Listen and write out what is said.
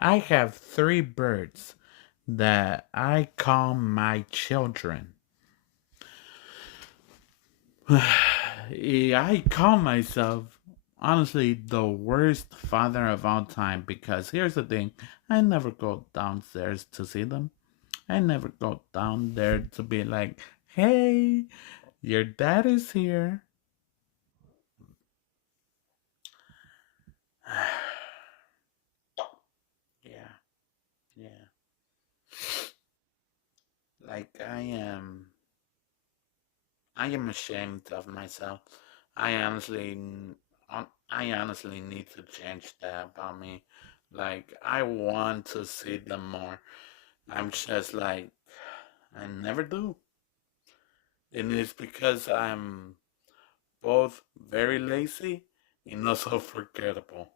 I have three birds that I call my children. I call myself honestly the worst father of all time because here's the thing, I never go downstairs to see them. I never go down there to be like, hey, your dad is here. Yeah, yeah. Like I am ashamed of myself. I honestly, I honestly need to change that about me. Like I want to see them more. I'm just like I never do, and it's because I'm both very lazy and also forgettable.